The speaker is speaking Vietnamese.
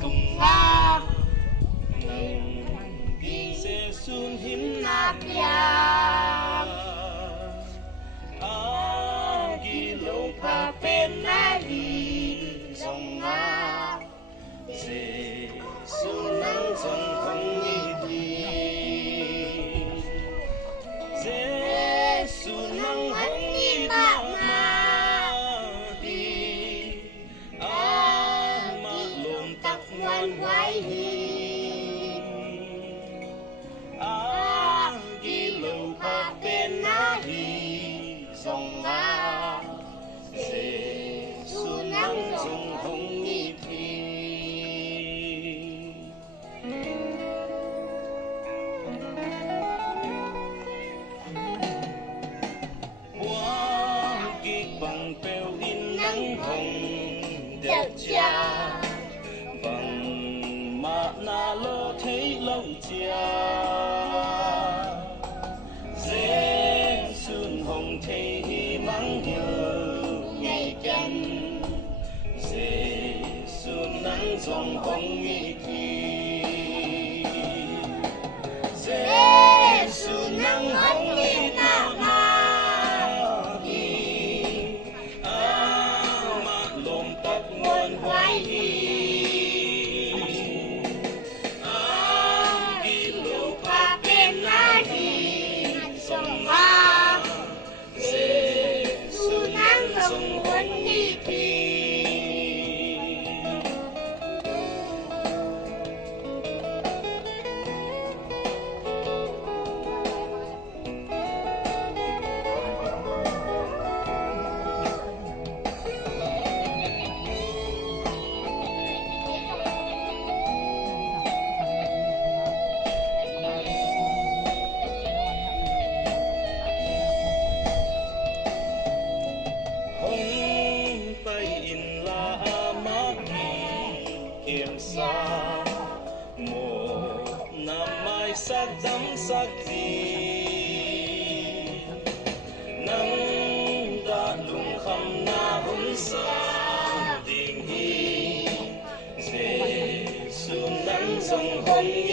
tung nga se sun him na pia agi lo pa pen na hi song nga se sun nang song hong ni thi se sun nang hong ni ma ma hi ma lom tak ngoan quái hi song nga se su nang song hong ni thi hoa kỳ bằng bèo in nắng hồng đẹp cha bằng mà na lô thấy lâu cha thế hi mang nhiều ngày chân sẽ xuân nắng trong hồng nghi thi sẽ xuân nắng hồng nghi na na hi mà lom tóc ngoan hoài hi đi lô pa bên na hi sông ha song hong ni thi một năm mai sắc đắm sắc gì nắng đã lùng khăm na hôn xa tình hi về xuân nắng sông hồng